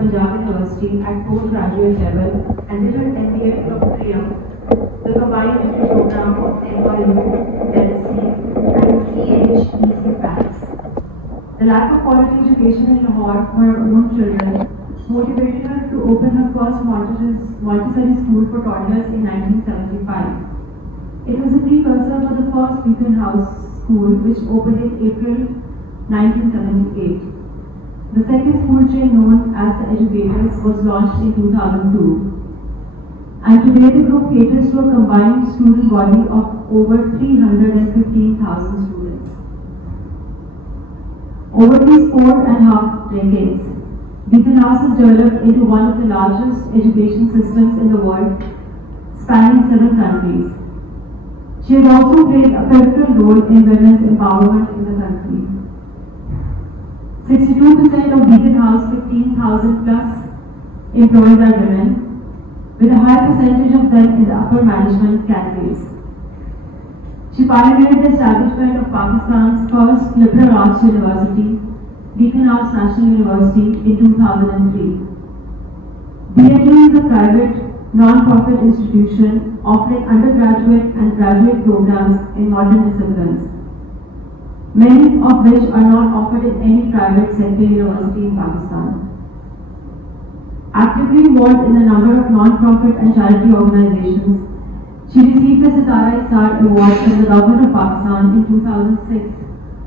Punjab University at postgraduate level and did her MBA from TRIUM, the combined program of NYU, LSE, and CHEC Paris. The lack of quality education in Lahore for her own children motivated her to open her first Montessori school for toddlers in 1975. It was a precursor for the first Beaconhouse School, which opened in April 1978. The second school chain known as the Educators was launched in 2002. And today the group caters to a combined student body of over 315,000 students. Over these 4.5 decades, Beaconhouse has developed into one of the largest education systems in the world, spanning 7 countries. She has also played a pivotal role in women's empowerment in the country. 62% of Beaconhouse 15,000 plus employees are women, with a high percentage of them in the upper management categories. She pioneered the establishment of Pakistan's first liberal arts university, Beaconhouse National University, in 2003. BNU is a private, non-profit institution offering undergraduate and graduate programs in modern disciplines, many of which are not offered in any private sector university in Pakistan. Actively involved in a number of non-profit and charity organizations, she received the Sitara Isar Award from the Government of Pakistan in 2006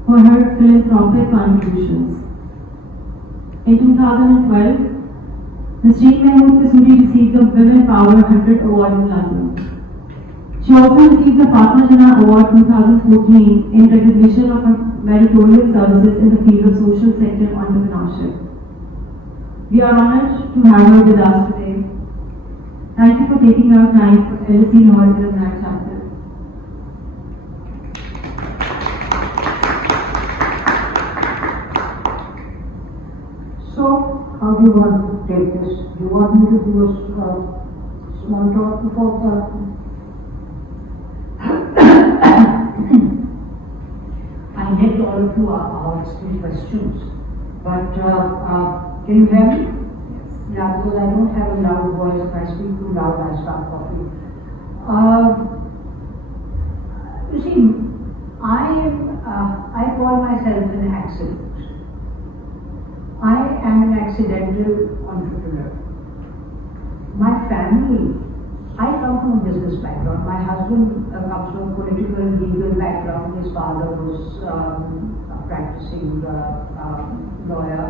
for her philanthropic contributions. In 2012, Nasreen Mehmud Kasuri received the Women Power 100 Award in London. She also received the Fatma Jana Award 2014 in recognition of her meritorious services in the field of social sector entrepreneurship. We are honored to have her with us today. Thank you for taking out time for LSE Lahore Alumni chapter. So, how do you want to take this? Do you want me to do a small talk before that? I get all of you ask me questions, but can you hear me? Yes. Yeah, because I don't have a loud voice. If I speak too loud, I start coughing. You see, I call myself an accident. I am an accidental entrepreneur. My family, I come from a business background. My husband comes from a political, legal background. His father was a practicing lawyer.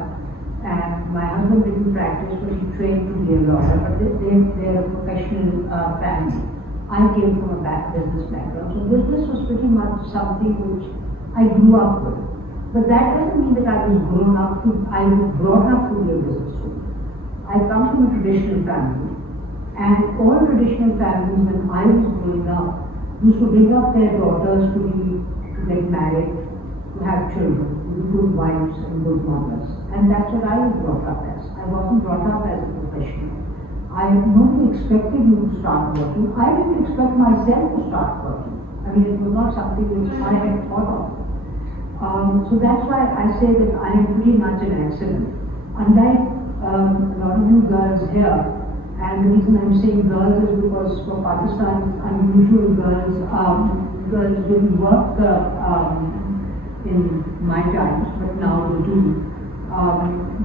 And my husband didn't practice, but he trained to be a lawyer. But they're a professional family. I came from a business background. So business was pretty much something which I grew up with. But that doesn't mean that I was brought up to be a businesswoman. I come from a traditional family. And all traditional families, when I was growing up, used to bring up their daughters to get married, to have children, to be good wives and good mothers. And that's what I was brought up as. I wasn't brought up as a professional. Nobody expected me to start working. I didn't expect myself to start working. I mean, it was not something which I had thought of. So that's why I say that I am pretty much an accident. Unlike a lot of you girls here, and the reason I'm saying girls is because for Pakistan, unusual girls didn't work in my times, but now they do.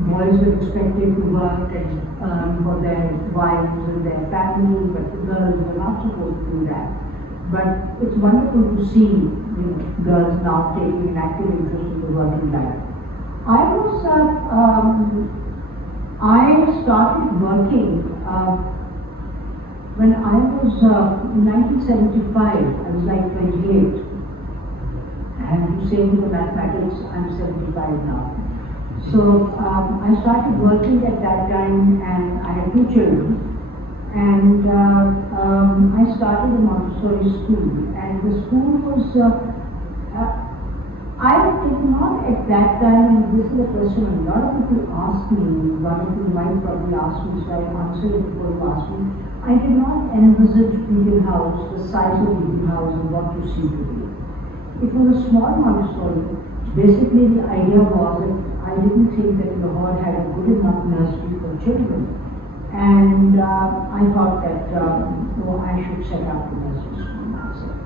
Boys were expected to work and earn for their wives and their families, but the girls were not supposed to do that. But it's wonderful to see girls now taking an active interest in the working life. I started working when I was in 1975. I was like 28. And you say to the mathematics, I'm 75 now. So I started working at that time, and I had 2 children. And I started a Montessori school, and the school was, I did not at that time, and this is a question a lot of people ask me, one of you might probably ask me, so I answered it before you asked me. I did not envisage Beaconhouse, the size of Beaconhouse and what you see today. It was a small Montessori. Basically the idea was that I didn't think that Lahore had a good enough nursery for children. children. And I thought that I should set up a nursery school myself.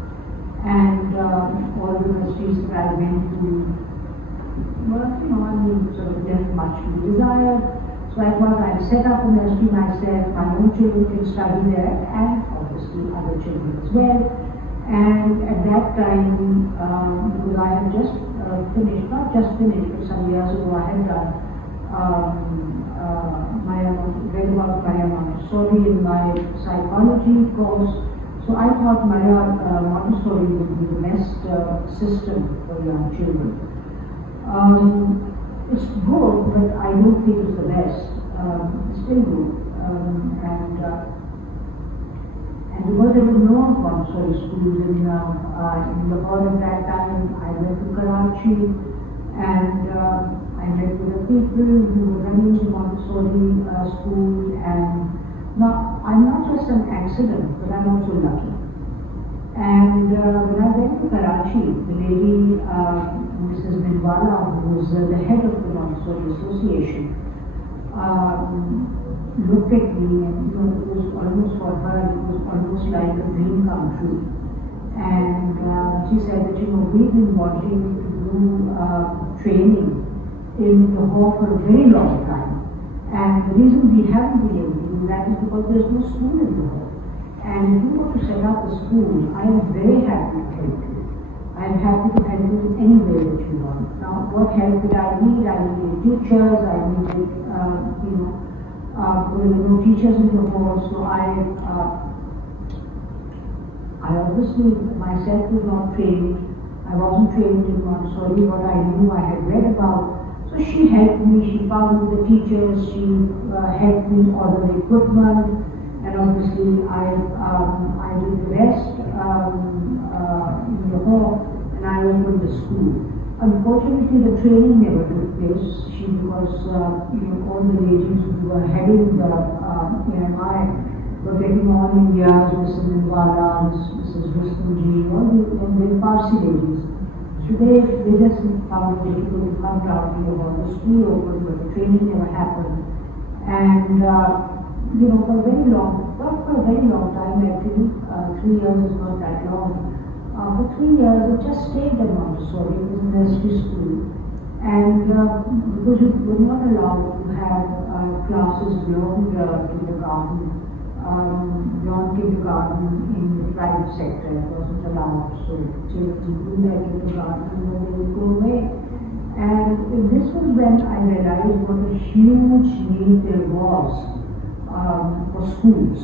And all the nurseries that I went to, sort of left much to be desired. So I thought I'd set up a nursery myself, my own children can study there, and obviously other children as well. And at that time, because I had just finished, not just finished, but some years ago I had done read about Montessori in my psychology course. So I thought Montessori would be the best system for young children. It's good, but I don't think it's the best. It's still good. And because there were no Montessori schools in Lahore at that time, I went to Karachi and I met with the people who were running the Montessori school. And now I'm not just an accident, but I'm also lucky. And when I went to Karachi, the lady, Mrs Mehmud, who was the head of the Montessori Association, looked at me, and it was almost for her, it was almost like a dream come true. And she said that, we've been wanting to do training in Lahore for a very long time. And the reason we haven't been able to do that is because there's no school in Lahore. And if you want to set up a school, I am very happy to help you. I am happy to help you in any way that you want. Now, what help did I need? I needed teachers, I needed, there were no teachers in Lahore, so I obviously myself was not trained. I wasn't trained in Montessori, what I knew I had read about. So she helped me, she found me the teachers, she helped me order the equipment, and obviously I did the rest in Lahore, and I opened the school. Unfortunately, the training never took place. Because all the ladies who were heading the AMI were getting on in years, Mrs. Nilwala, Mrs. Rustamji, all the Parsi ladies. So they just found it difficult to come down to the school opened, but the training never happened. And for a very long time actually, 3 years is not that long. For 3 years, I just stayed at Montessori, it was a nursery school. And because we were not allowed to have classes beyond kindergarten in the private sector, it wasn't allowed. So children do their kindergarten and then they would go away. And this was when I realized what a huge need there was for schools.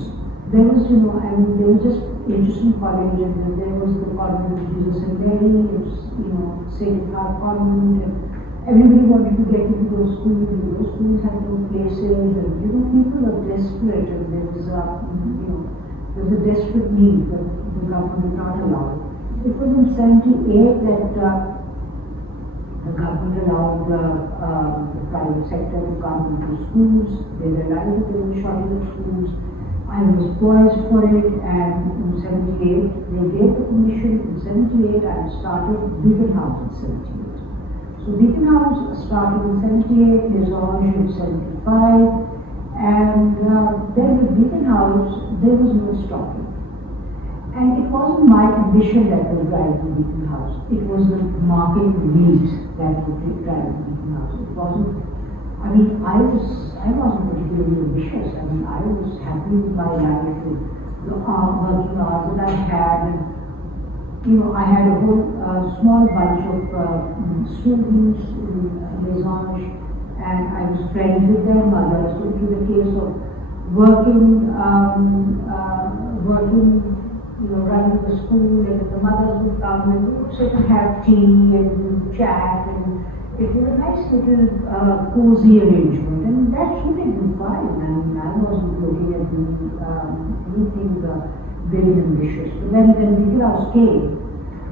There was, there was just interesting college, and then there was the convent of Jesus and Mary, it was, Sacred Heart Convent, and everybody wanted to get into those schools, and those schools had no places, and people were desperate, and there was a desperate need that the government did not allow. It was in 1978 that the government allowed the private sector to come into schools. They realized that there was a shortage of schools. I was poised for it, and in 78 they gave the permission. In 78 I started Beaconhouse in 78. So Beaconhouse started in 78, Les Anges in 75, and then with Beaconhouse there was no stopping. And it wasn't my ambition that was driving Beaconhouse. It was the market need that would drive Beaconhouse. It wasn't. I wasn't particularly ambitious. I was happy with my life, with the working hours that I had. And, I had a whole small bunch of students in Les Anges, and I was friends with their mothers. So it was a case of working, running the school, and the mothers would come and we would sit and have tea and chat, and it was a nice little cozy arrangement, and that suited me fine. I wasn't looking at anything very ambitious. But then when Beaconhouse came,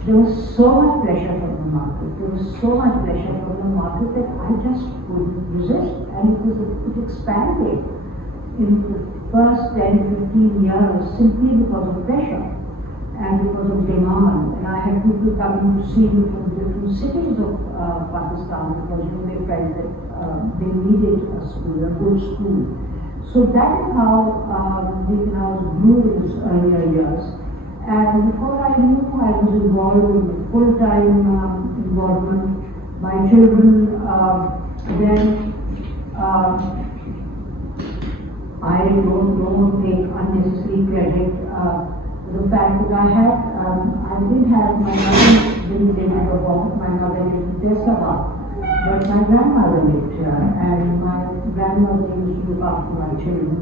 there was so much pressure from the market. There was so much pressure from the market that I just couldn't resist, and it expanded in the first 10-15 years simply because of pressure and because of demand. And I had people coming to see me from different cities of Pakistan because they felt that they needed a school, a good school. So that is how Beaconhouse grew in its earlier years. And before I knew, I was involved with full-time involvement. My children then I don't take unnecessary credit for the fact that I did have, my mother didn't live at the home, my mother lived in Tesla, but my grandmother lived here, and my grandmother used to look after my children.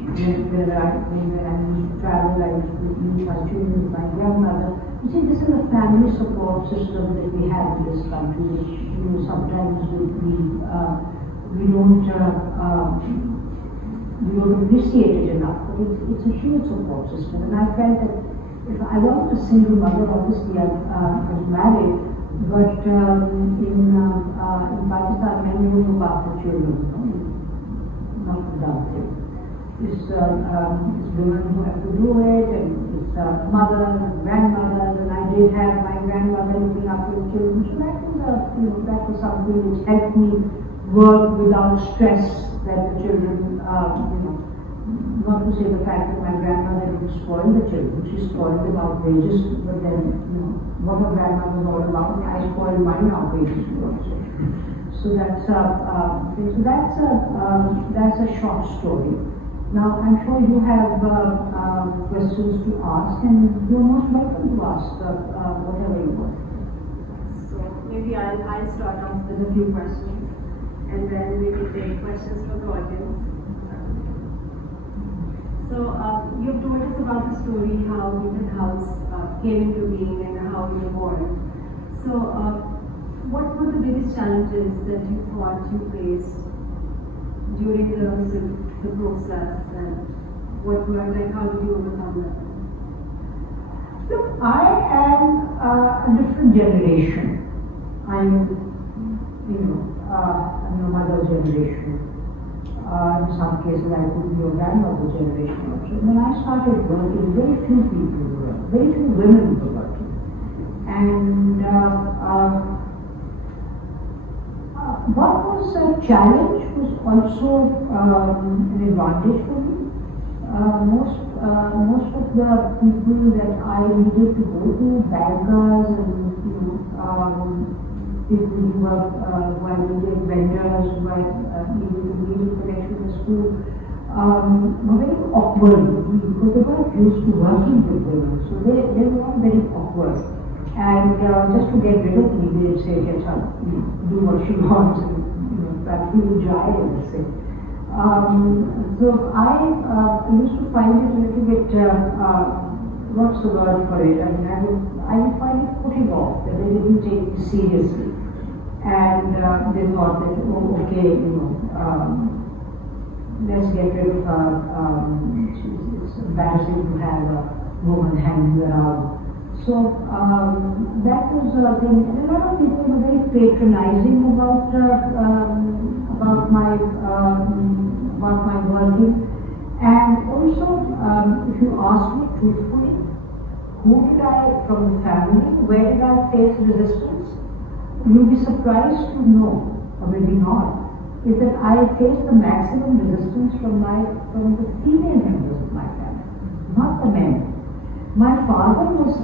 When I used to travel, I used to leave my children with my grandmother. You see, this is a family support system that we have in this country, which sometimes we don't appreciate it enough. But it's a huge support system, and I felt that if I wasn't a single mother, obviously I was married, but in Pakistan, many women look after children, not without it. It's women who have to do it, and it's mothers and grandmothers, and I did have my grandmother looking after the children. So that was something which helped me work without stress that the children, not to say the fact that my grandmother didn't spoil the children, she spoiled them outrageous, but then, what a grandmother was all about, I spoiled mine outrageously also. So that's a short story. Now, I'm sure you have questions to ask, and you're most welcome to ask whatever you want. So maybe I'll start off with a few questions, and then we will take questions from the audience. So you've told us about the story how Beaconhouse came into being and how you were born. So what were the biggest challenges that you thought you faced during the process, and how did you overcome that? Look, I am a different generation. I'm your mother's generation. In some cases, I could be your grandmother's generation also. When I started working, very few people were, very few women were working. And what was a challenge was also an advantage for me. Most of the people that I needed to go to, bankers and people who were needed vendors, who were needed to be in connection with the school, were very awkward because they weren't used to working with women, so they were all very awkward. And just to get rid of me, they'd say, "Get her, do what she wants," and practically dry, let's say. So I used to find it a little bit, what's the word for it? I mean, I would find it putting off, that they didn't take it seriously. And they thought that, oh, okay, let's get rid of her. It's embarrassing to have a woman hanging around. So that was a thing. And a lot of people were very patronizing about my working. And also, if you ask me truthfully, who did I, from the family, where did I face resistance? You'll be surprised to know, or maybe not, is that I faced the maximum resistance from the female members of my family, not the men. My father was,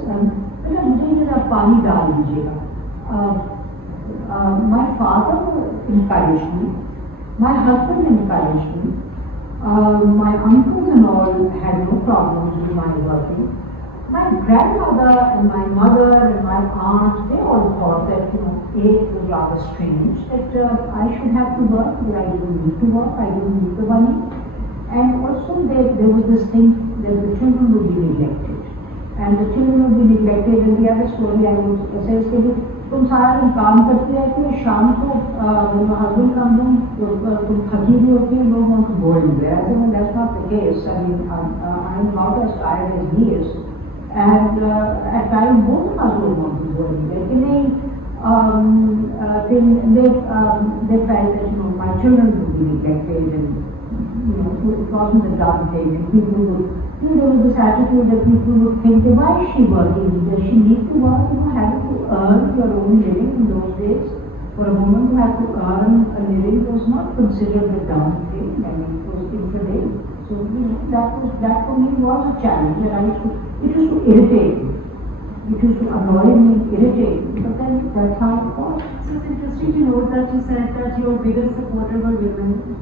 my father encouraged me, my husband encouraged me, my uncles and all had no problems with my working. My grandmother and my mother and my aunt, they all thought that, it was rather strange that I should have to work, but I didn't need to work, I didn't need the money. And also there was this thing that the children would be neglected. And the children would be neglected, and the other story I would say is that तुम सारा दिन काम करते रहते हो, शाम को husband comes home, तुम थकी भी होती हो, लोग want to board you there. I think that's not the case. I mean, I'm not as tired as he is. And at times both of us don't want to board you there. They felt that, my children would be neglected, and it wasn't a done thing, and people would, there was this attitude that people would think, why is she working? Does she need to work? Having to earn your own living in those days, for a woman who had to earn a living was not considered a down thing. I mean, it was infidel. So that for me was a challenge, and it used to irritate me. It used to annoy me, irritate me, but then that's how it was. So it's interesting to note that you said that your biggest supporter were women.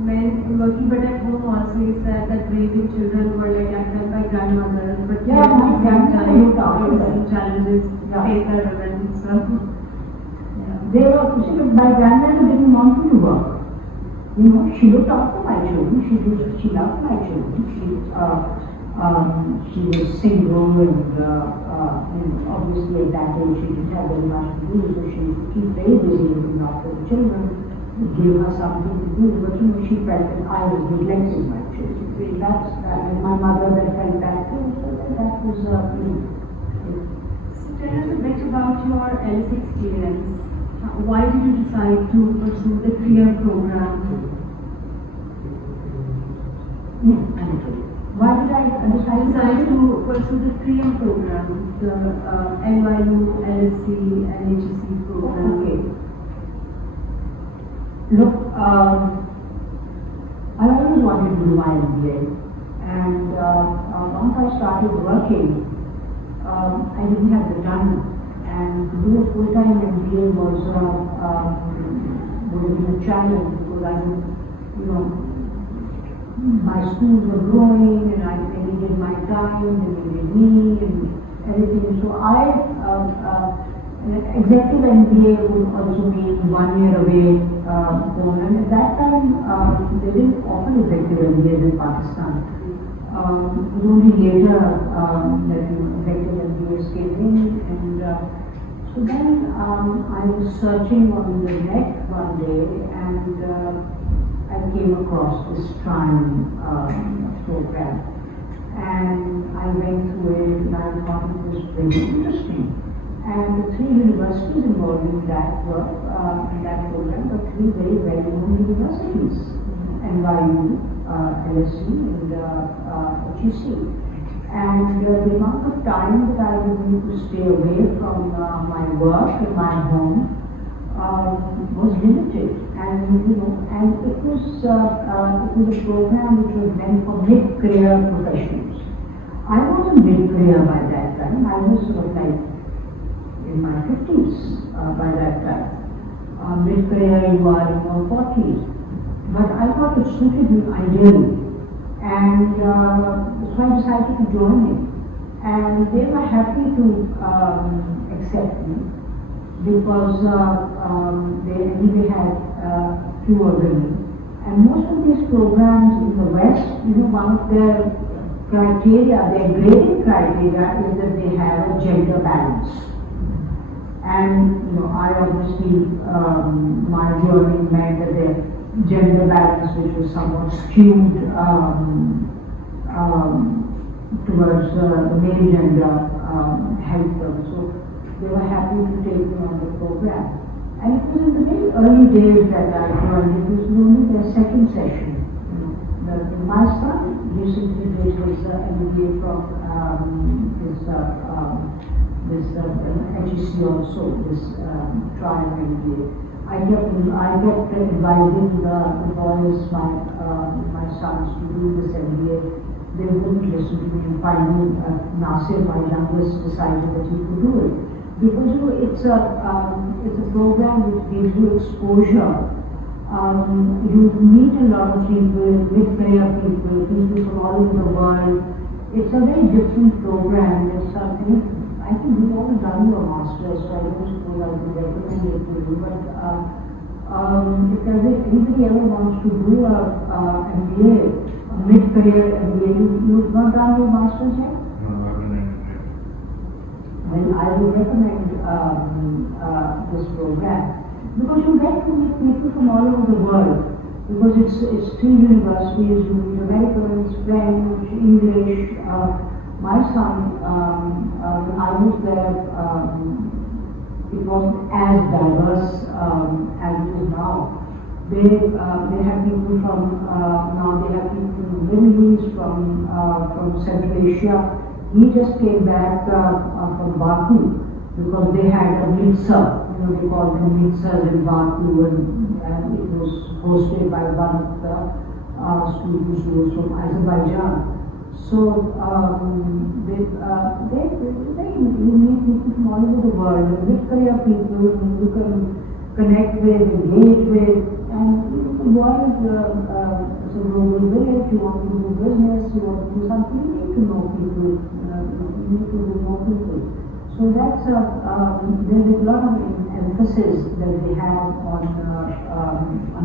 Men working, but at home also you said that raising children were like acted by grandmother, but yeah, my grandmother there were some challenges, paper and stuff. They were, my grandmother didn't want me to work. You know, she looked after my children. She loved my children. She was single, and obviously at that age she didn't have very much to do, so she used to keep very busy looking after the children. Give her something to do, but she felt that I was neglecting my children. And my mother then felt that too, so that was So tell us a bit about your LSE experience. Why did you decide to pursue the TRIUM program? Why did I decide to pursue the TRIUM program, the NYU, LSE, and HSC program? Okay. Look, I always wanted to do my MBA, and once I started working, I didn't have the time, and to do a full-time MBA was a challenge because I would, my schools were growing, and I needed my time, they needed me, and everything. So executive MBA would also mean 1 year away, and at that time they didn't offer executive MBAs in Pakistan. It was only later that executive MBAs came in, and so then I was searching on the net one day, and I came across this TRIUM program, and I went through it, and I thought it was very interesting. And the 3 universities involved in that work, in that program, were 3 very well-known universities: NYU, LSE, and HEC. And the amount of time that I would need to stay away from my work and my home was limited. And it was a program which was meant for mid-career professionals. I wasn't mid-career by that time. I was sort of like in my 50s by that time. Mid-career, you are in your 40s. But I thought it suited me ideally. And so I decided to join it. And they were happy to accept me because they had fewer women. And most of these programs in the West, one of their criteria, their grading criteria is that they have a gender balance. And I obviously, my journey meant that the gender balance, which was somewhat skewed towards the male gender, helped them. So they were happy to take me on the program. And it was in the very early days that I joined. It was only their second session. My son recently did his MBA from this HEC also, this TRIUM MBA. I kept advising the boys, my sons, to do this MBA. They wouldn't listen to me, and finally Nasir, my youngest, decided that he could do it. Because it's a program which gives you exposure. You meet a lot of people, mid-career people from all over the world. It's a very different program. I think we've all done your master's, so I don't suppose I would recommend it to you. But if anybody ever wants to do a MBA, a mid-career MBA, you've not done your master's yet? Well, I would recommend this program because you get to meet people from all over the world. Because it's 3 universities, you meet Americans, French, English. My son, when I was there, it wasn't as diverse as it is now. They have people from the Middle East, from Central Asia. He just came back from Baku because they had a mixer. They called them mixers in Baku, and it was hosted by one of the students who was from Azerbaijan. So they meet people from all over the world, mid-career people who you can connect with, engage with, and the world is a global village. You want to do business, you want to do something, you need to know people, you need to know people. So that's there's a lot of emphasis that they have on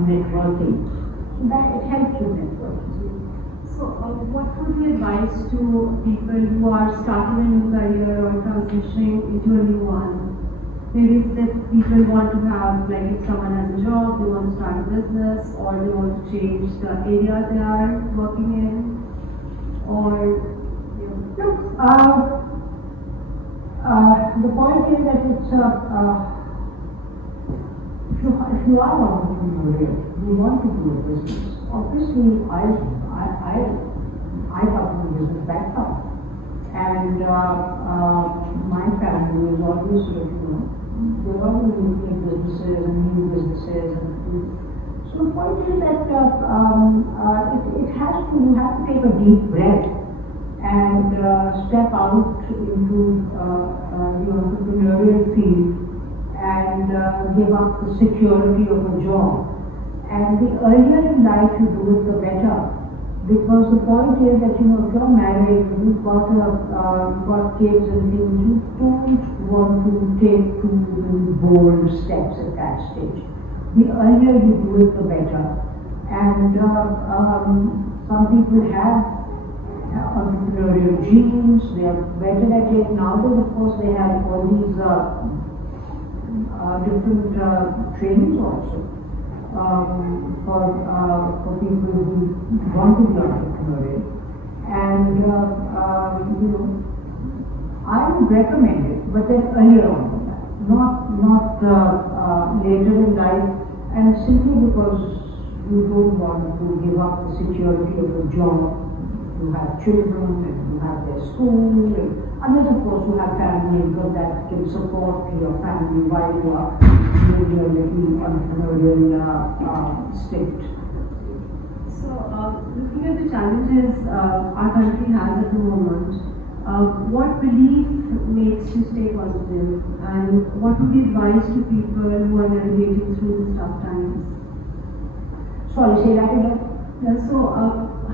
networking. So that it helps with networking. So, what would be advice to people who are starting a new career or transitioning into a new one? Maybe it's that people want to have, like if someone has a job, they want to start a business, or they want to change the area they are working in, or Look, the point is that it's if you are entrepreneurial, you want to do a business. Obviously, I come from a business background, and my family was always, they were always looking at businesses and new businesses. So the point is that it has to, you have to take a deep breath and step out into the entrepreneurial field and give up the security of a job. And the earlier in life you do it, the better. Because the point is that, if you're married, you've got kids and things, you don't want to take too many bold steps at that stage. The earlier you do it, the better. And some people have entrepreneurial genes, they are better at it. Nowadays, of course, they have all these different trainings also. For people who want to be entrepreneurial, and I would recommend it, but then earlier on, not later in life, and simply because you don't want to give up the security of a job. You have children and you have their school, and unless of course you have family income that can support your family while you are in your little entrepreneurial state. So, looking at the challenges our country has at the moment, what belief makes you stay positive, and what would be advice to people who are navigating through these tough times? Sorry, say that again. Yeah, so,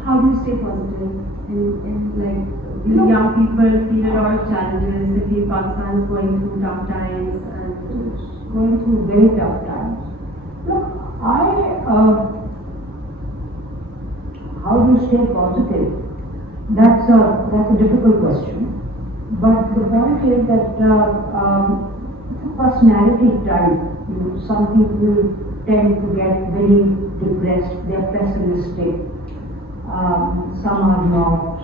how do you stay positive in like young people feel a lot of challenges? They feel Pakistan is going through tough times and it's going through very tough times. Look, how do you stay positive? That's a difficult question. But the point is that personality type. Some people tend to get very depressed. They're pessimistic. Some are not,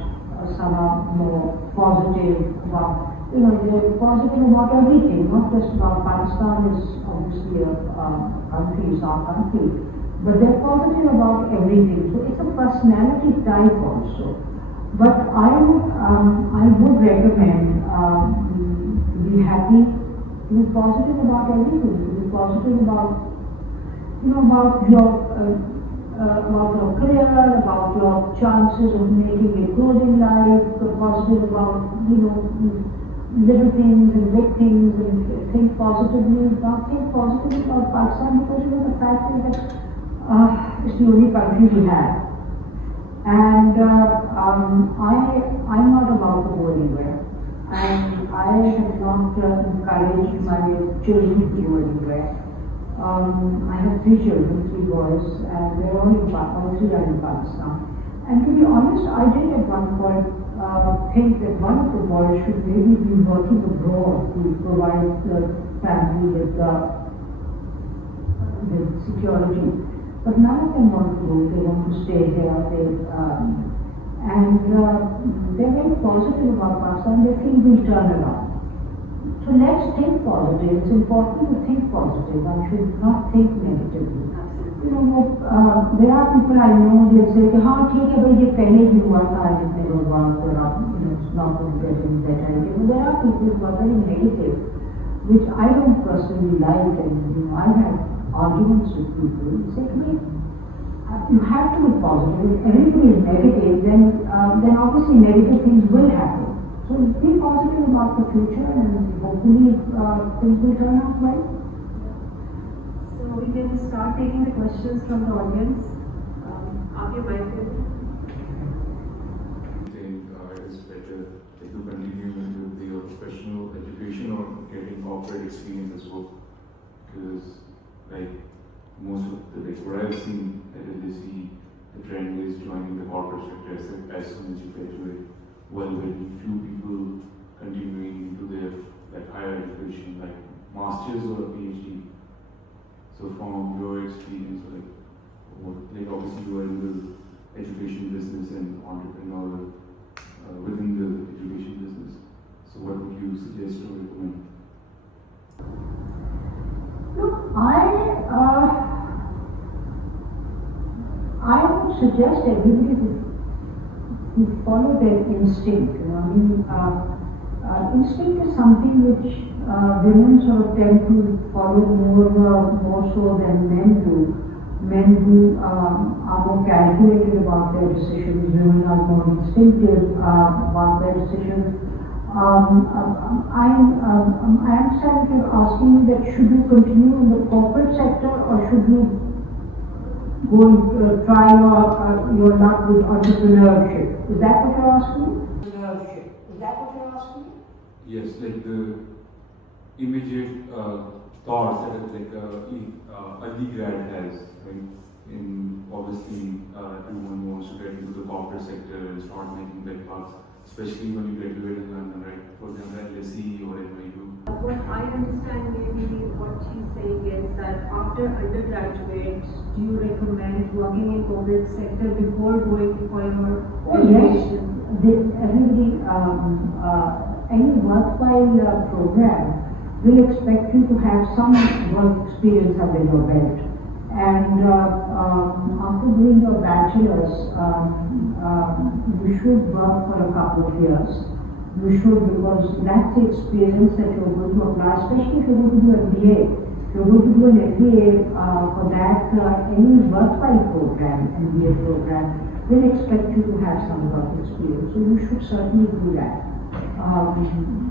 some are more positive about, they're positive about everything, not just about Pakistan is obviously a country, it's our country, but they're positive about everything. So it's a personality type also. But I would recommend to be happy, to be positive about everything, to be positive about, about your career, about your chances of making it good in life, positive about, little things and big things, and think positively, not think positively about Pakistan, because the fact is that it's the only country we have. And I'm not about to go anywhere. And I have not encouraged my children to go anywhere. I have 3 children, 3 boys, and they're all 3 are in Pakistan. And to be honest, I did at one point think that one of the boys should maybe be working abroad to provide the family with security. But none of them want to go, they want to stay here. They're very positive about Pakistan, they think we'll turn around. So let's think positive. It's important to think positive. One should not think negatively. There are people I know, they'll say, हाँ ठीक है भाई ये पहले भी हुआ था, जितने लोग बात कर रहा, it's not going to get any better. There are people who are very negative, which I don't personally like, and I've had arguments with people. They say to me, you have to be positive. If everybody is negative, then obviously negative things will happen. So be positive about the future, and hopefully things will turn out well. So we can start taking the questions from the audience. Aage mic pe. I think it is better if you continue with your professional education or getting corporate experience as well, because like most of the what I've seen at LSE, the trend is joining the corporate sector as soon as you graduate. Well, very few people continuing into their like higher education, like masters or a PhD. So from your experience, like obviously you are in the education business and entrepreneur within the education business. So what would you suggest or recommend? Look, I would suggest everybody to follow their instinct. You know, I mean, instinct is something which women sort of tend to follow more so than men do. Men who are more calculated about their decisions, women are more instinctive about their decisions. I understand if you're asking me that should you continue in the corporate sector or should you go and try your luck with entrepreneurship? Is that what you're asking? Entrepreneurship. Is that what you're asking? Yes, like the immediate thoughts that like a grad has, right? In obviously, everyone wants to get into the corporate sector and start making big bucks, especially when you graduate in London, right? For example, LSE or NYU. What I understand maybe what she's saying is that after undergraduate, do you recommend working in corporate sector before going for your education? Any worthwhile program will expect you to have some work experience under your belt. And after doing your bachelor's, you should work for a couple of years. You should, because that's the experience that you're going to apply, especially if you're going to do an MBA. If you're going to do an MBA, for that, any worthwhile program, MBA program, will expect you to have some work experience. So you should certainly do that.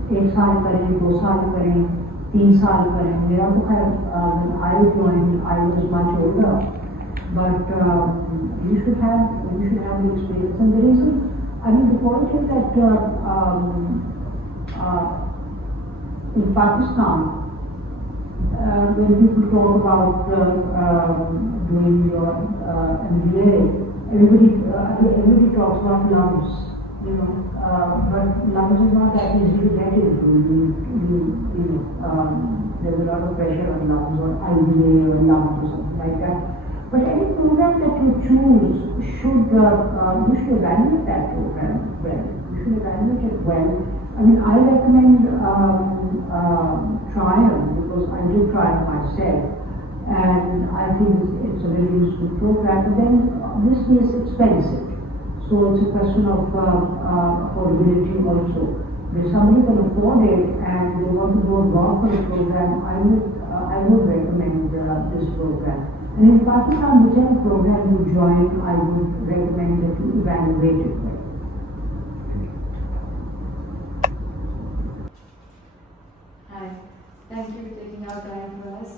1 साल करें, 2 साल करें, 3 साल करें. मेरा तो खैर when I joined, I was much older, but you should have the experience. And the reason, I mean, the point is that in Pakistan, when people talk about doing your MBA, everybody talks about lumps, you know, but lumps is not that easy to get into. There's a lot of pressure on lumps or IBA or lumps or something like that. But any program that you choose should you should evaluate that program well. You should evaluate it well. I mean, I recommend TRIUM because I did TRIUM myself, and I think it's a very useful program. But then obviously it's expensive, so it's a question of affordability also. If somebody can afford it and they want to go and work for the program, I would recommend this program. And in Pakistan, whichever program you join, I would recommend that you evaluate it well. Hi, thank you for taking out time for us.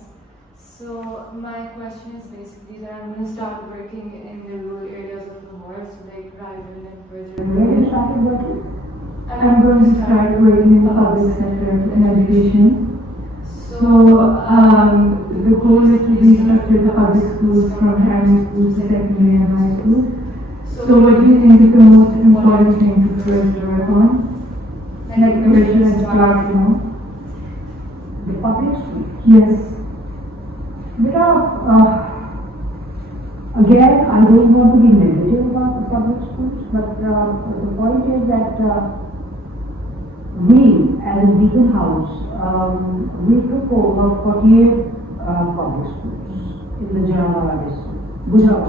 So my question is basically that I'm going to start working in the rural areas of Lahore, so like Raivan and further. Where you started working? I'm going to start working in the public sector in education. So the goal is to restructure the public schools from primary school, secondary and high school. So what do you think is the most important thing to first work on? Like tuition and start, you know? The public school. Yes. Again, I don't want to be negative about the public schools, but the point is that we, as a Beaconhouse, we took over 48 public schools in the Gujranwala district, not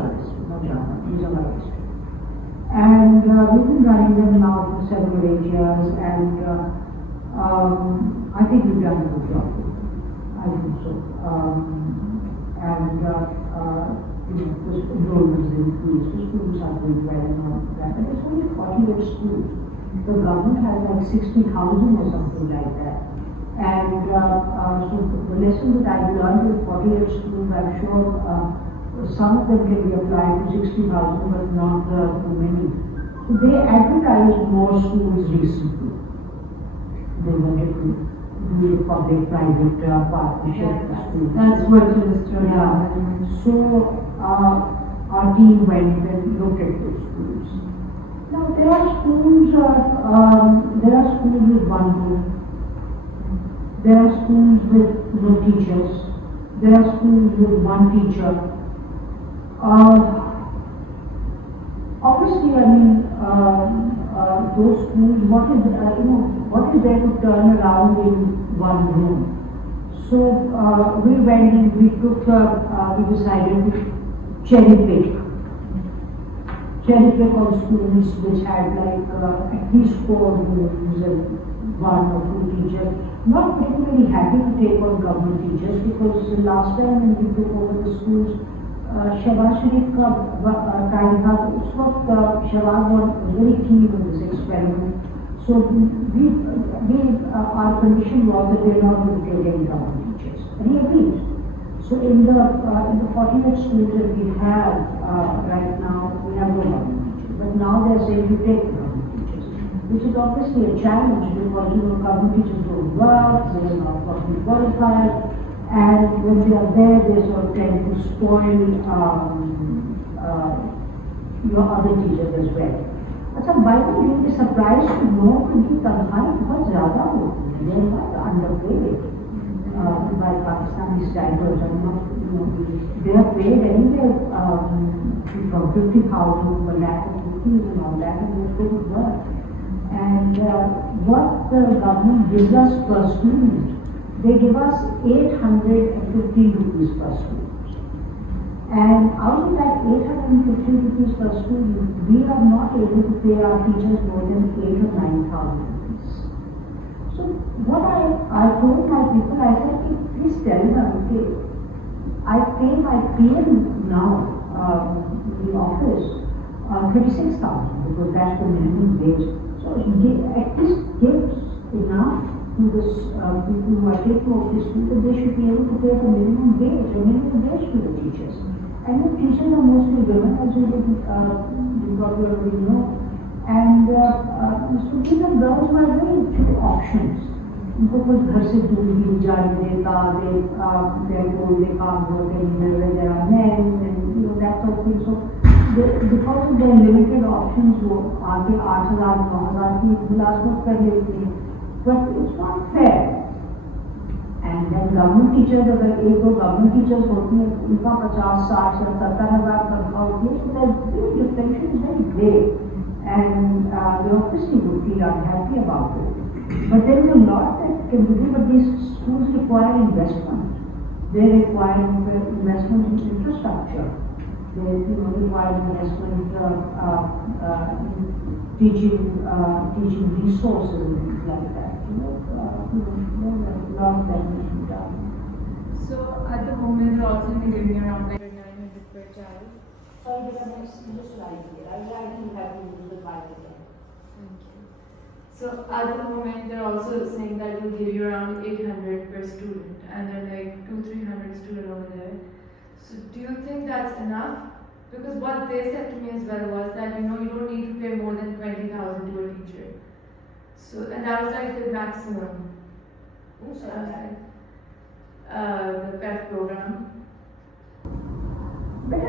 Gujranwala district. And we've been running them now for 7 or 8 years, and I think we've done a good job. I think so. because enrollments increased, the schools are doing well and all that. But it's only 48 schools. The government has like 60,000 or something like that. And so the lesson that I learned with 48 schools, I'm sure some of them can be applied to 60,000, but not too many. So they advertised more schools recently. They wanted to do a public-private partnership with schools. That's what it is true. Yeah. So our team went and looked at those schools. Now there are schools with one room. There are schools with no teachers. There are schools with one teacher. Obviously, I mean, those schools, what is there to turn around in one room? So we went and we decided to cherry pick on schools which had like at least 4 rooms and 1 or 2 teachers. Not particularly happy to take on government teachers because the last time when we took over the schools, Shahbaz Sharif ka time tha, us waqt Shahbaz was very keen on this experiment. So our condition was that we are not going to take any government teachers. And he agreed. So in the 48 schools that we have right now, we have no government teachers. But now they are saying we take government teachers, which is obviously a challenge because government teachers don't work, they are not properly qualified. And when they are there, they sort of tend to spoil your other teachers as well. अच्छा, by the way, you'll be surprised to know that the तनख्वाहें बहुत ज़्यादा होती हैं. They are not underpaid by Pakistani standards. They are paid anywhere from 50,000 to a lakh of rupees and all that, and they don't work. And what the government gives us per student, they give us 850 rupees per student. And out of that 850 rupees per student, we are not able to pay our teachers more than 8,000 or 9,000 rupees. So what I told my people, I said, please tell them, okay, I pay my PM now in the office 36,000 because that's the minimum wage. So at least gives enough to the people who are taking off this school that they should be able to pay the minimum wage to the teachers. And the teachers are mostly women, as you probably already know. And so these are girls who have very few options. उनको कुछ घर से दूर भी जाने देता, they're told they can't work anywhere where there are men, and that sort of thing. So because of their limited options, वो आगे 8,000, 9,000 की मुलाजमत कर लेती हैं. But it's not fair. And then government teachers, अगर 1-2 government teachers होती हैं, उनका 50, 60 या 70,000 तनख्वाह होती है, so the differential is very great. And they obviously would feel unhappy about it. But there is a lot that can be done, but these schools require investment. They require investment in infrastructure. They require investment in teaching resources and things like that. A lot of that needs to be done. So at the moment, they're also giving around like 900 per child. Sorry, but I'm just writing it. I think have to use the Bible again. Thank you. So at the moment, they're also saying that we'll give you around 800 per student, and then like 200-300 students over there. So do you think that's enough? Because what they said to me as well was that you don't need to pay more than 20,000 to a teacher. So and that was like the maximum. Who said that? The PEF program. But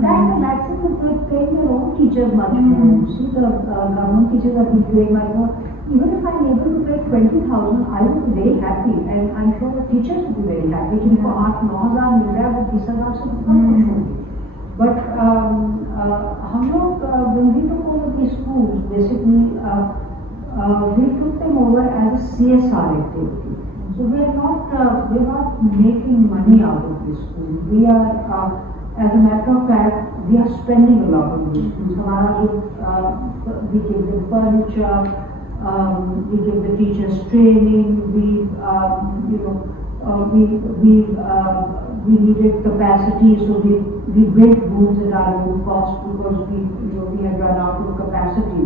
that maximum they pay their own teachers much more. See, the government teachers have been paying much more. Even if I'm able to pay 20,000, I would be very happy, and I'm sure the teachers would be very happy. जिनको 8-9,000 मिल रहा है, वो 20,000 से कितना खुश होंगे. But हम लोग when we took over these schools, basically we took them over as a CSR activity. So we're not making money out of this school. We are, as a matter of fact, we are spending a lot on these schools. We give them furniture, we give the teachers training, we we needed capacity, so we built rooms at our own cost because we had run out of capacity.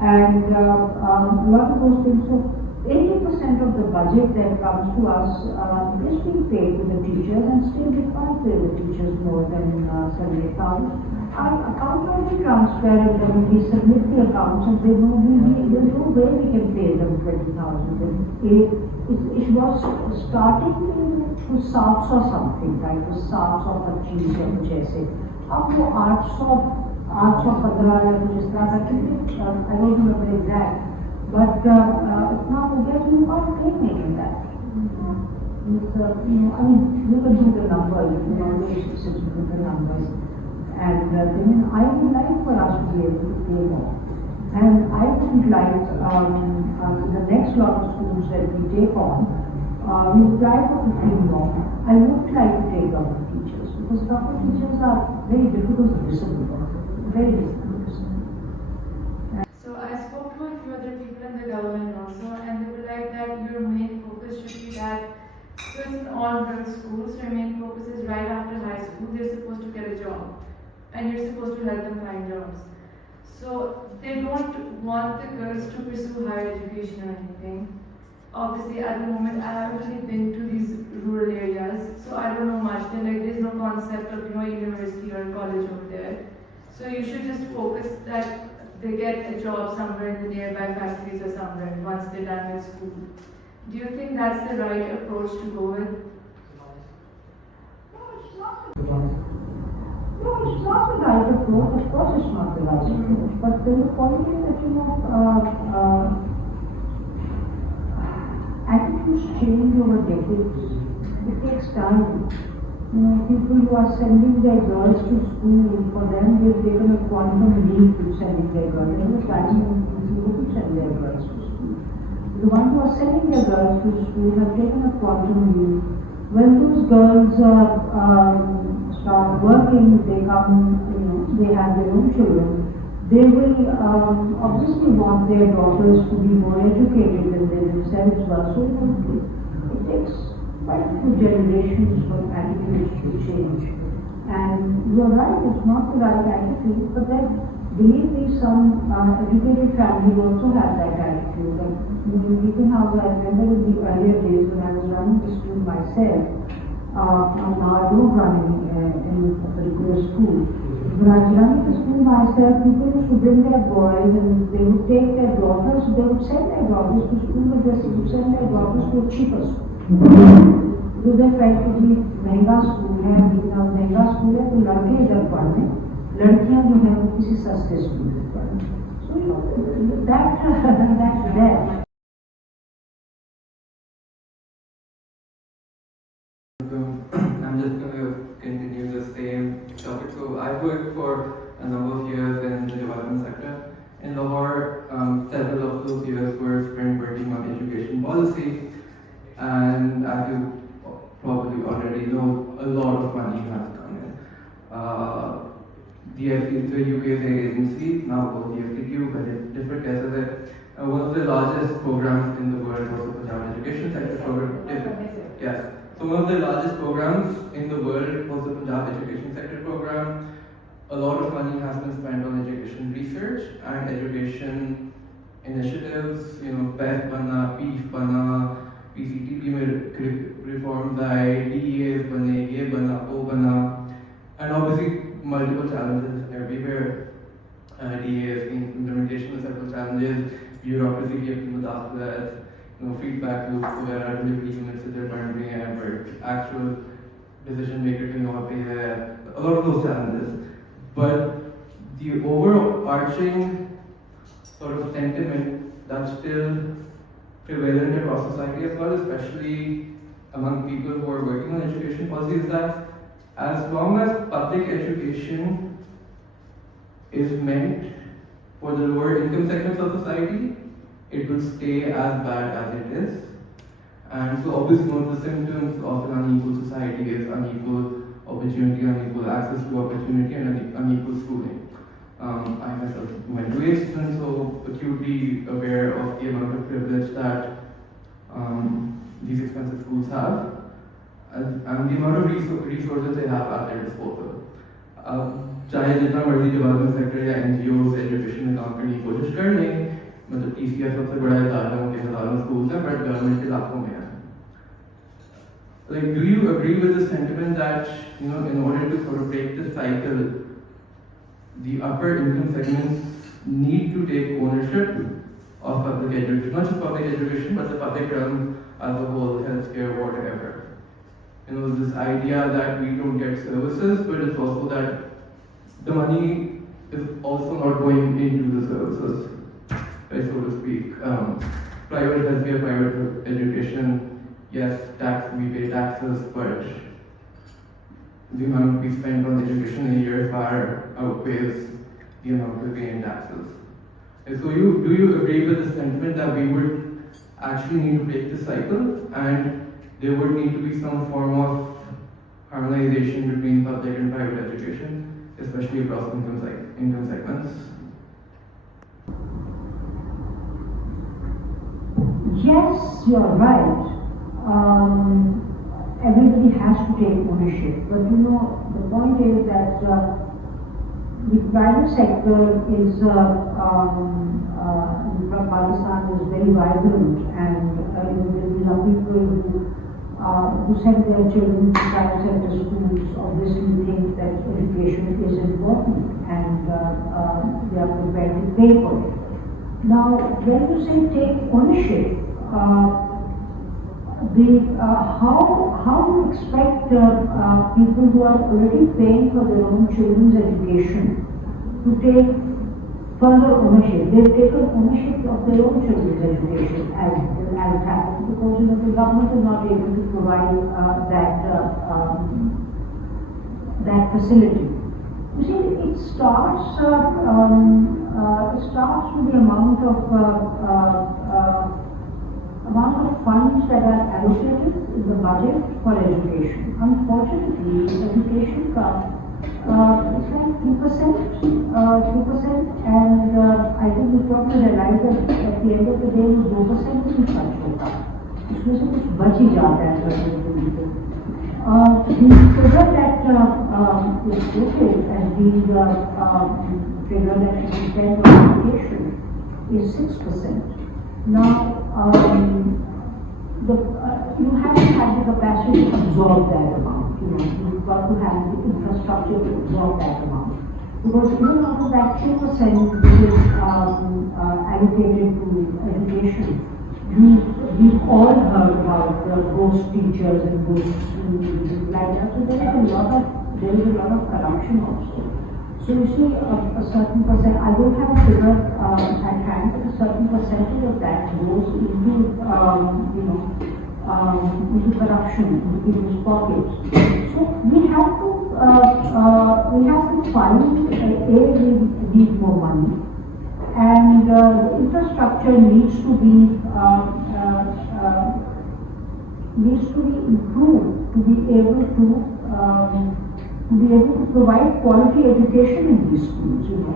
And a lot of those things, so 80% of the budget that comes to us is being paid to the teachers, and still we can't pay the teachers more than 78,000. Our account only transfer, and when we submit the accounts, and there's no way we can pay them 20,000. It was starting to SARS or something, right? The SARS of a cheese or जैसे. अब वो 815 या कुछ इस तरह का, I don't remember exact, but इतना हो गया कि you can't pay any of that. I mean, you can do the numbers, do the numbers, and then I would like for us to be able to pay more. And I would like the next lot of schools that we take on, we would try to pay more. I would like to take government teachers because government teachers are very difficult to discipline. Very difficult to discipline. So I spoke to a few other people in the government also, and they were like that your main focus should be that, so it's an all-girls school, so your main focus is right after high school, they're supposed to get a job, and you're supposed to help them find jobs. So they don't want the girls to pursue higher education or anything. Obviously, at the moment, I haven't really been to these rural areas, so I don't know much. There's no concept of university or college over there. So you should just focus that they get a job somewhere in the nearby factories or somewhere once they're done with school. Do you think that's the right approach to go with? No, it's not the right approach. Of course, it's not the right approach. But the point is that attitudes change over decades. It takes time. People who are sending their girls to school, for them, they've taken a quantum leap to sending their girls. There was time when people wouldn't send their girls to school. The ones who are sending their girls to school have taken a quantum leap. When those girls start working, they come, they have their own children, they will obviously want their daughters to be more educated than they themselves were. So it takes quite a few generations for attitudes to change. And you're right, it's not the right attitude, but then believe me, some educated family also have that attitude. Like in Beaconhouse, I remember in the earlier days when I was running the school myself, now I don't run in a particular school. When I was running the school myself, people used to bring their boys and they would take their daughters, they would send their daughters to school, but they would send their daughters to a cheaper school. Because they felt कि जी महंगा school है, इतना महंगा school है, तो लड़के इधर पढ़ने, लड़कियां जो हैं वो किसी सस्ते स्कूल में पढ़ने. So that's there. I'm just going to continue the same topic. So I've worked for a number of years in the development sector in Lahore. Several of those years were spent working on education policy, and as you probably already know, a lot of money has come in. The UK's agency, now called the FCQ, but it's different as it. One of the largest programs in the world was the Punjab Education Sector Program. Yes. So one of the largest programs in the world was the Punjab Education Sector Program. A lot of money has been spent on education research and education initiatives, PEF bana, PEEF bana, PCTP में reforms आए, DEAs बने, ये बना, वो बना, and obviously multiple challenges everywhere. DEAs की implementation में several challenges, bureaucracy की अपनी मुदाखलत, feedback loops वगैरह, delivery units से बन रही हैं, but actual decision maker की वहाँ पे है, a lot of those challenges. But the overarching sort of sentiment that's still prevalent across society as well, especially among people who are working on education policy, is that as long as public education is meant for the lower income segments of society, it will stay as bad as it is. And so obviously one of the symptoms of an unequal society is unequal opportunity, unequal access to opportunity, and unequal schooling. I myself went to Eastern, so acutely aware of the amount of privilege that these expensive schools have. and the amount of resources they have at their disposal. चाहे जितना मर्जी development sector या NGOs education company कोशिश कर लें, मतलब TCS सबसे बड़ा इदारा है, उनके हज़ारों स्कूल्स हैं, बट गवर्नमेंट के लाखों में है. Like, do you agree with the sentiment that, you know, in order to sort of break this cycle, the upper income segments need to take ownership of public education, not just public education, but the public realm as a whole, healthcare, whatever. You know, this idea that we don't get services, but it's also that the money is also not going into the services, so to speak. Private healthcare, private education, yes, we pay taxes, but the amount we spend on education in a year far outweighs the amount we pay in taxes. And so do you agree with the sentiment that we would actually need to break this cycle, and there would need to be some form of harmonization between public and private education, especially across income segments? Yes, you're right. Everybody has to take ownership, but you know, the point is that the private sector is, Pakistan is very vibrant, and there are people who send their children to private sector schools obviously think that education is important, and they are prepared to pay for it. Now, when you say take ownership, how do you expect people who are already paying for their own children's education to take further ownership? They've taken ownership of their own children's education as it happens, because you know, the government is not able to provide that facility. You see, it starts with the amount of funds that are allocated in the budget for education. Unfortunately, education costs it's like 2%, and I think we probably realize that at the end of the day, 2% ही खर्च होगा. इसमें से कुछ बच ही जाता है the figure that is quoted as being the figure that is spent on education is 6%. Now, you have to have the capacity to absorb that amount. You know, you've got to have the infrastructure to absorb that amount. Because even out of that 2% which is allocated to education, we've all heard about the ghost teachers and ghost schools like that. So there is a lot of corruption also. So you see, a certain percent, I don't have a figure at hand, but a certain percentage of that goes into, into corruption, into people's pockets. So we have to find we need more money, and the infrastructure needs to be improved to be able to provide quality education in these schools. You know,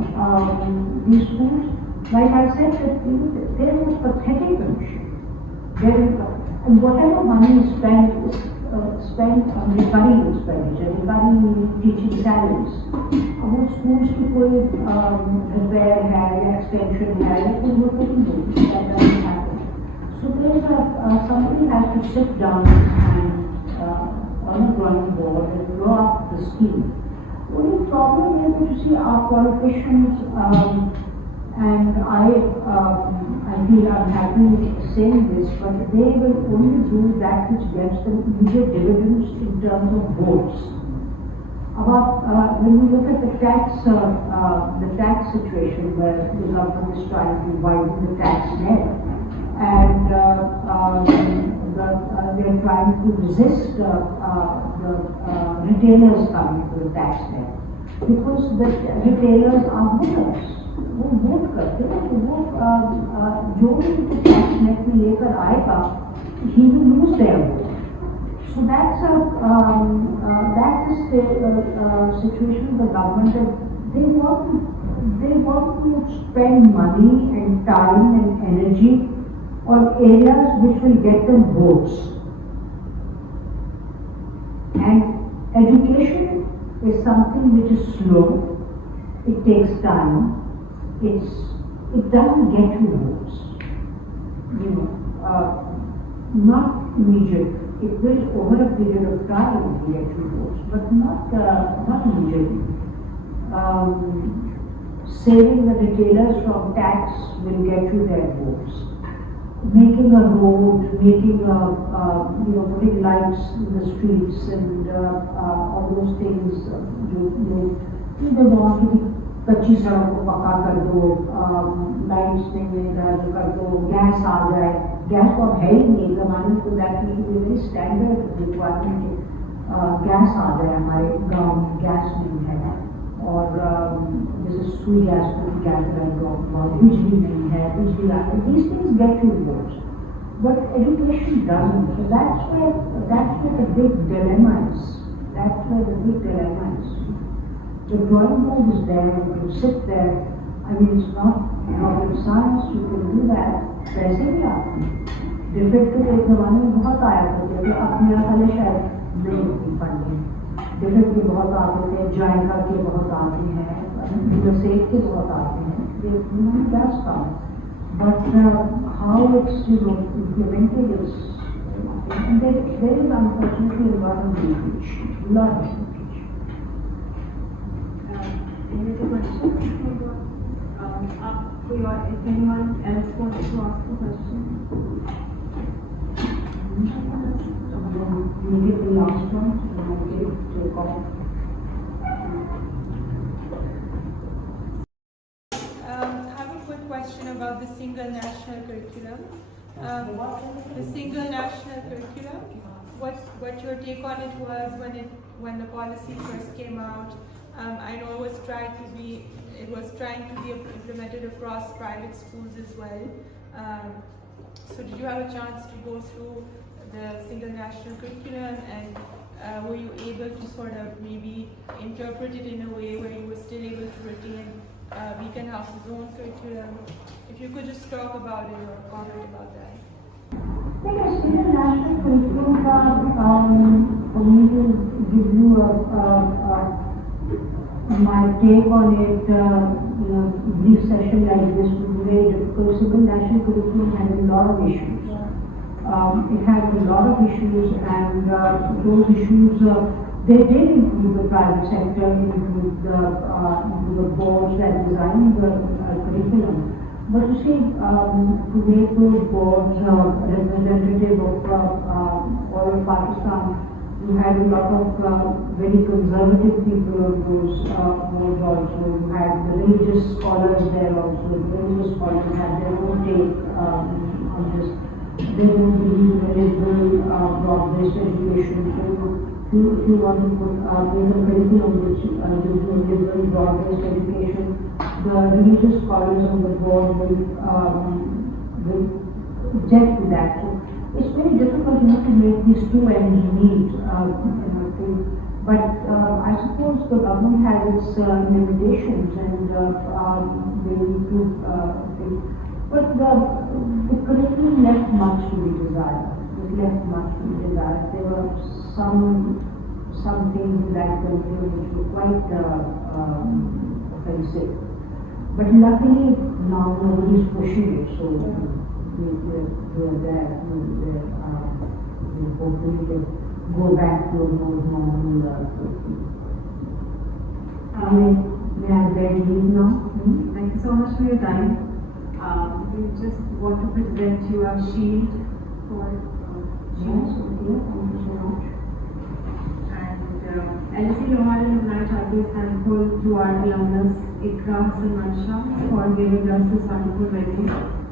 these schools, like I said, there is a pathetic condition. And whatever money is spent on recurring expenditure, recurring teaching salaries. Our schools की कोई repair है या extension है या कुछ वो नहीं होती, that doesn't happen. So there is somebody has to sit down and on a drawing board and draw up the scheme. The only problem is that you see our politicians, and I feel I'm happy saying this, but they will only do that which gets them immediate dividends in terms of votes. When we look at the tax situation where the government is trying to widen the tax net, and they're trying to resist the retailers coming to the tax net, because the retailers are voters. वो vote करते हैं, तो वो जो भी tax net में लेकर आएगा, he will lose their vote. So that is the situation of the government, that they want to spend money and time and energy on areas which will get them votes. And education is something which is slow, it takes time, it doesn't get you votes, not immediate. It will over a period of time get you votes, but not immediately. Saving the retailers from tax will get you their votes. Making a road, making putting lights in the streets and all those things. They want to कच्ची सड़क को पक्का कर दो, lights नहीं कर दो, gas आ जाए, गैस तो अब है ही नहीं जमाने में, तो that is very standard requirement, gas आ जाए हमारे गांव में, गैस नहीं है, और जैसे सुई गैस को गैस बिजली नहीं है, बिजली आती, these things get you votes, but education doesn't. So that's where the big dilemma is. That's where the big dilemma is. The drawing board is there, you sit there. I mean, it's not rocket science, you can do that. वैसे भी आते हैं, defect एक जमाने में बहुत आया करते थे, अपने यहाँ वाले शायद नहीं होती फंडिंग, डिफेक्ट के बहुत आते थे, जायका के बहुत आते हैं, सेफ के बहुत आते हैं, ये क्या काम, but how it's implemented is, there is unfortunately a lot of leakage, Any other questions? If anyone else wants to ask a question. You get the last one, and I take off. I have a quick question about the single national curriculum. The single national curriculum, what your take on it was when the policy first came out. I know it was trying to be implemented across private schools as well. So did you have a chance to go through the single national curriculum, and were you able to sort of maybe interpret it in a way where you were still able to retain Beaconhouse's own curriculum? If you could just talk about it or comment about that. I think a single national curriculum for me to give you my take on it, brief session like this would be very difficult. Single national curriculum has a lot of issues. It has a lot of issues, and those issues, they did include the private sector, include the boards that design the curriculum. But you see, to make those boards representative of all of Pakistan, you had a lot of very conservative people on those boards also. You had the religious scholars there also. The religious scholars had their own take on this. They don't believe in liberal, broad-based education. So if you want to put a curriculum which gives you liberal, broad-based education, the religious scholars on the board will object to that. So it's very difficult to make these two ends meet. But I suppose the government has its limitations, and they need to think. But the curriculum left much to be desired. It left much to be desired. There were some things in that curriculum which were quite offensive. But luckily now nobody is pushing it, so we're there. Hopefully we'll go back to a more normal may I beg leave now? Thank you so much for your time. We just want to present you a shield for Yes, okay, thank you so much. And LSE Lahore Alumni Charity is thankful to our alumnus Ikra Hassan Mansha for giving us this wonderful venue.